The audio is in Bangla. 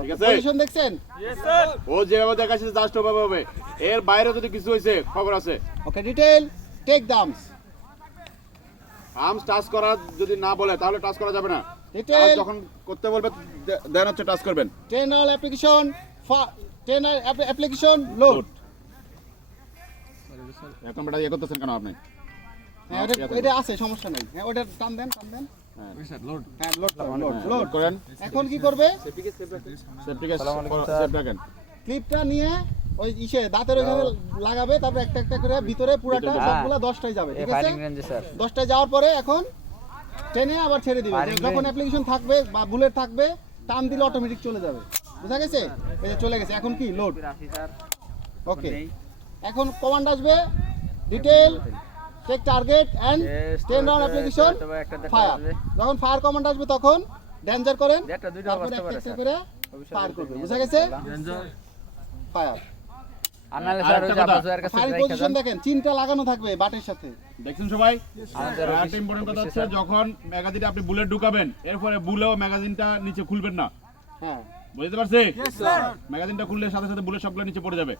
ঠিক আছে পজিশন দেখছেন? ও যেভাবে দেখাচ্ছে জাস্ট ওভাবে হবে, এর বাইরে যদি কিছু হয়েছে খবর আছে। Okay, detail take the arms. Arms touch করা যদি না বলে তাহলে টাচ করা যাবে না। ডিটেল আর যখন করতে বলবে দেন হচ্ছে টাচ করবেন। Ten all application application load. এখন বেটা ইয়ে করতেছেন কেন আপনি? হ্যাঁ এটা আছে, সমস্যা নেই। হ্যাঁ ওটা টান দেন হ্যাঁ লোড করেন। এখন কি করবে? সেফটিকে সেফ রাখেন। ক্লিপটা নিয়ে ওই দাঁতের ওইখানে লাগাবে, তারপর একটা একটা করে ভিতরে পুরাটা সবগুলা 10টায় যাবে। ঠিক আছে, 10টায় যাওয়ার পরে এখন টেনে আবার ছেড়ে দিবে। যখন অ্যাপ্লিকেশন থাকবে বা বুলেট থাকবে, টান দিলে অটোমেটিক চলে যাবে। বুঝা গেছে? এই যে চলে গেছে। এখন কি লোড। ওকে, এখন কমান্ড আসবে detail take target end 10 round application fire. যখন ফায়ার কমান্ড আসবে তখন ডেঞ্জার করেন, তারপরে একটা একটা করে ফায়ার করবেন। বুঝা গেছে? ফায়ার। ফায়ারিং পজিশন দেখেন, চিনটা লাগানো থাকবে বাটের সাথে। দেখছেন সবাই? আরেকটা ইম্পর্টেন্ট কথা হচ্ছে, যখন ম্যাগাজিনে আপনি বুলেট ঢুকাবেন, এরপরে বুলেও ম্যাগাজিনটা নিচে খুলবেন না। হ্যাঁ, বুঝতে পারছি? ম্যাগাজিনটা খুললে সাথে সাথে বুলেট সবগুলো নিচে পড়ে যাবে।